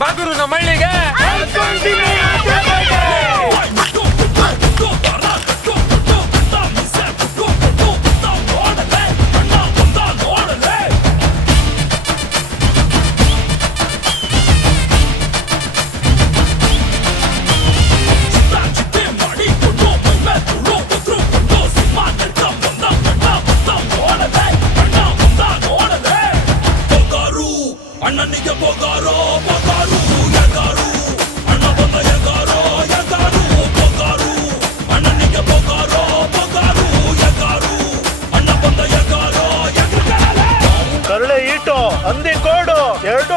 ಬಾಗುರು ನಮ್ಮಳ್ಳಿಗೆ ಅಣ್ಣನಿಗೆ ಬೋಗಾರೋ ಬೋಗಾರು ಎಗಾರು ಅಣ್ಣ ಬಂದ ಎಗಾರೋ ಎಗಾರು ಬೋಗಾರು ಅಣ್ಣನಿಗೆ ಬೋಗಾರೋ ಬೋಗಾರು ಎಗಾರು ಅಣ್ಣ ಬಂದ ಎಗಾರೋ ಎಗಾರ ಕರಳೆ ಈಟು ಹಂದಿ ಕೋಡು ಎರಡೂ